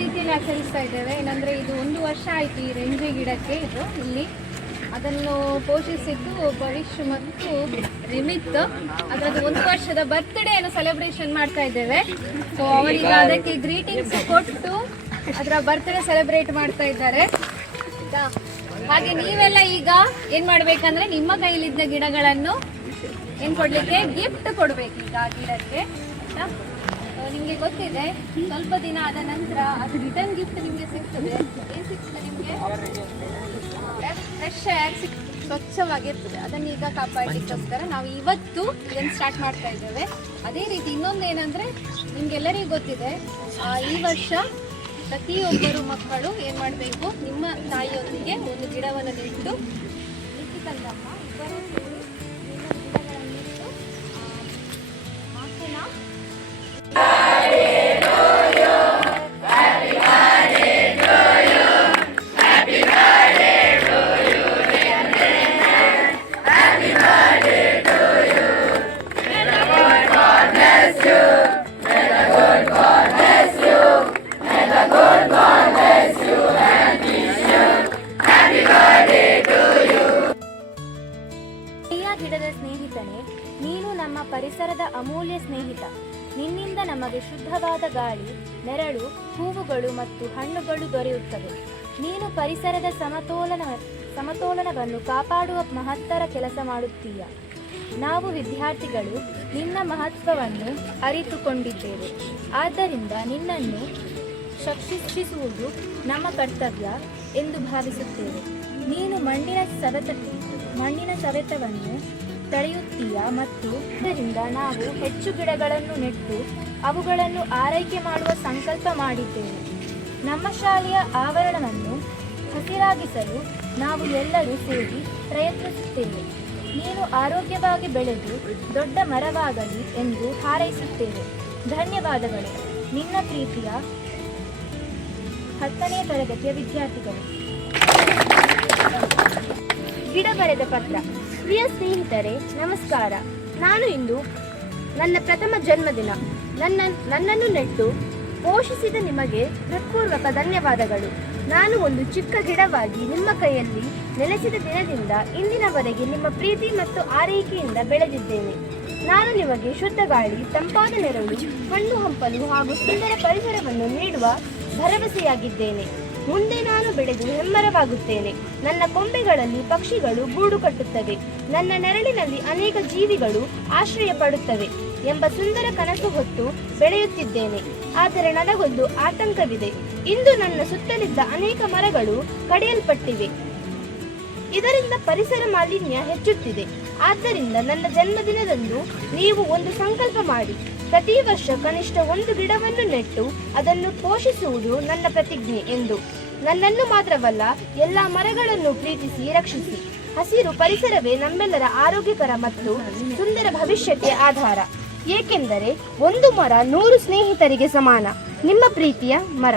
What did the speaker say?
ರೀತಿಯಲ್ಲಿ ಆಚರಿಸ್ತಾ ಇದ್ದೇವೆ. ಏನಂದರೆ ಇದು 1 ವರ್ಷ ಆಯಿತು ಈ ರೆಂಜೆ ಗಿಡಕ್ಕೆ. ಇದು ಇಲ್ಲಿ ಅದನ್ನು ಪೋಷಿಸಿದ್ದು ಭವಿಷ್ ಮತ್ತು ರಿಮಿತ್. ಅದರದ್ದು 1 ವರ್ಷದ ಬರ್ತ್ಡೇಯನ್ನು ಸೆಲೆಬ್ರೇಷನ್ ಮಾಡ್ತಾ ಇದ್ದೇವೆ. ಸೊ ಅವರೀಗ ಅದಕ್ಕೆ ಗ್ರೀಟಿಂಗ್ಸ್ ಕೊಟ್ಟು ಅದರ ಬರ್ತ್ಡೇ ಸೆಲೆಬ್ರೇಟ್ ಮಾಡ್ತಾ ಇದ್ದಾರೆ. ಹಾಗೆ ನೀವೆಲ್ಲ ಈಗ ಏನು ಮಾಡಬೇಕಂದ್ರೆ ನಿಮ್ಮ ಕೈಲಿದ್ದ ಗಿಡಗಳನ್ನು ಏನು ಕೊಡಲಿಕ್ಕೆ ಗಿಫ್ಟ್ ಕೊಡಬೇಕು ಈಗ ಆ ಗಿಡಕ್ಕೆ. ಆಯಿತಾ? ನಿಮಗೆ ಗೊತ್ತಿದೆ ಸ್ವಲ್ಪ ದಿನ ಆದ ನಂತರ ಅದು ರಿಟರ್ನ್ ಗಿಫ್ಟ್ ನಿಮಗೆ ಸಿಗ್ತದೆ. ಏನು ಸಿಗ್ತದೆ ನಿಮಗೆ? ಫ್ರೆಶ್ ಏರ್ ಸ್ವಚ್ಛವಾಗಿರ್ತದೆ. ಅದನ್ನು ಈಗ ಕಾಪಾಡಲಿಕ್ಕೋಸ್ಕರ ನಾವು ಇವತ್ತು ಇದನ್ನು ಸ್ಟಾರ್ಟ್ ಮಾಡ್ತಾ ಇದ್ದೇವೆ. ಅದೇ ರೀತಿ ಇನ್ನೊಂದು ಏನಂದರೆ ನಿಮಗೆಲ್ಲರಿಗೂ ಗೊತ್ತಿದೆ ಈ ವರ್ಷ ಪ್ರತಿಯೊಬ್ಬರು ಮಕ್ಕಳು ಏನು ಮಾಡಬೇಕು, ನಿಮ್ಮ ತಾಯಿಯೊಂದಿಗೆ ಒಂದು ಗಿಡವನ್ನು ನೆಟ್ಟು ನಿಖಿತಂದಮ್ಮ ಇಬ್ಬರು ಸೇರಿ ನಿಮ್ಮ ಗಿಡಗಳನ್ನು ನೆಟ್ಟು ಮಾತಿನ ಗಿಡದ ಸ್ನೇಹಿತನೇ, ನೀನು ನಮ್ಮ ಪರಿಸರದ ಅಮೂಲ್ಯ ಸ್ನೇಹಿತ. ನಿನ್ನಿಂದ ನಮಗೆ ಶುದ್ಧವಾದ ಗಾಳಿ, ನೆರಳು, ಹೂವುಗಳು ಮತ್ತು ಹಣ್ಣುಗಳು ದೊರೆಯುತ್ತವೆ. ನೀನು ಪರಿಸರದ ಸಮತೋಲನವನ್ನು ಕಾಪಾಡುವ ಮಹತ್ತರ ಕೆಲಸ ಮಾಡುತ್ತೀಯ. ನಾವು ವಿದ್ಯಾರ್ಥಿಗಳು ನಿನ್ನ ಮಹತ್ವವನ್ನು ಅರಿತುಕೊಂಡಿದ್ದೇವೆ. ಆದ್ದರಿಂದ ನಿನ್ನನ್ನು ಶಿಕ್ಷಿಸುವುದು ನಮ್ಮ ಕರ್ತವ್ಯ ಎಂದು ಭಾವಿಸುತ್ತೇವೆ. ನೀನು ಮಣ್ಣಿನ ಸವೆತವನ್ನು ತಡೆಯುತ್ತೀಯ ಮತ್ತು ಇದರಿಂದ ನಾವು ಹೆಚ್ಚು ಗಿಡಗಳನ್ನು ನೆಟ್ಟು ಅವುಗಳನ್ನು ಆರೈಕೆ ಮಾಡುವ ಸಂಕಲ್ಪ ಮಾಡಿದ್ದೇವೆ. ನಮ್ಮ ಶಾಲೆಯ ಆವರಣವನ್ನು ಹಸಿರಾಗಿಸಲು ನಾವು ಎಲ್ಲರೂ ಸೇರಿ ಪ್ರಯತ್ನಿಸುತ್ತೇವೆ. ನೀನು ಆರೋಗ್ಯವಾಗಿ ಬೆಳೆದು ದೊಡ್ಡ ಮರವಾಗಲಿ ಎಂದು ಹಾರೈಸುತ್ತೇವೆ. ಧನ್ಯವಾದಗಳು. ನಿನ್ನ ಪ್ರೀತಿಯ 10ನೇ ತರಗತಿಯ ವಿದ್ಯಾರ್ಥಿಗಳು. ಗಿಡ ಬರೆದ ಪತ್ರ. ಪ್ರಿಯ ಸ್ನೇಹಿತರೆ, ನಮಸ್ಕಾರ. ನಾನು ಇಂದು ನನ್ನ ಪ್ರಥಮ ಜನ್ಮದಿನ. ನನ್ನನ್ನು ನೆಟ್ಟು ಪೋಷಿಸಿದ ನಿಮಗೆ ಹೃತ್ಪೂರ್ವಕ ಧನ್ಯವಾದಗಳು. ನಾನು ಒಂದು ಚಿಕ್ಕ ಗಿಡವಾಗಿ ನಿಮ್ಮ ಕೈಯಲ್ಲಿ ನೆಲೆಸಿದ ದಿನದಿಂದ ಇಂದಿನವರೆಗೆ ನಿಮ್ಮ ಪ್ರೀತಿ ಮತ್ತು ಆರೈಕೆಯಿಂದ ಬೆಳೆದಿದ್ದೇನೆ. ನಾನು ನಿಮಗೆ ಶುದ್ಧ ಗಾಳಿ, ತಂಪಾದ ನೆರಳು, ಹಣ್ಣು ಹಂಪಲು ಹಾಗೂ ಸುಂದರ ಪರಿಸರವನ್ನು ನೀಡುವ ಭರವಸೆಯಾಗಿದ್ದೇನೆ. ಮುಂದೆ ನಾನು ಬೆಳೆದು ಹೆಮ್ಮರವಾಗುತ್ತೇನೆ. ನನ್ನ ಕೊಂಬೆಗಳಲ್ಲಿ ಪಕ್ಷಿಗಳು ಗೂಡು ಕಟ್ಟುತ್ತವೆ, ನನ್ನ ನೆರಳಿನಲ್ಲಿ ಅನೇಕ ಜೀವಿಗಳು ಆಶ್ರಯ ಪಡುತ್ತವೆ ಎಂಬ ಸುಂದರ ಕನಸು ಹೊತ್ತು ಬೆಳೆಯುತ್ತಿದ್ದೇನೆ. ಆದರೆ ನನಗೊಂದು ಆತಂಕವಿದೆ. ಇಂದು ನನ್ನ ಸುತ್ತಲಿದ್ದ ಅನೇಕ ಮರಗಳು ಕಡಿಯಲ್ಪಟ್ಟಿವೆ. ಇದರಿಂದ ಪರಿಸರ ಮಾಲಿನ್ಯ ಹೆಚ್ಚುತ್ತಿದೆ. ಆದ್ದರಿಂದ ನನ್ನ ಜನ್ಮದಿನದಂದು ನೀವು ಒಂದು ಸಂಕಲ್ಪ ಮಾಡಿ. ಪ್ರತಿ ವರ್ಷ ಕನಿಷ್ಠ 1 ಗಿಡವನ್ನು ನೆಟ್ಟು ಅದನ್ನು ಪೋಷಿಸುವುದು ನನ್ನ ಪ್ರತಿಜ್ಞೆ ಎಂದು. ನನ್ನನ್ನು ಮಾತ್ರವಲ್ಲ, ಎಲ್ಲ ಮರಗಳನ್ನು ಪ್ರೀತಿಸಿ ರಕ್ಷಿಸಿ. ಹಸಿರು ಪರಿಸರವೇ ನಮ್ಮೆಲ್ಲರ ಆರೋಗ್ಯಕರ ಮತ್ತು ಸುಂದರ ಭವಿಷ್ಯಕ್ಕೆ ಆಧಾರ. ಏಕೆಂದರೆ 1 ಮರ 100 ಸ್ನೇಹಿತರಿಗೆ ಸಮಾನ. ನಿಮ್ಮ ಪ್ರೀತಿಯ ಮರ.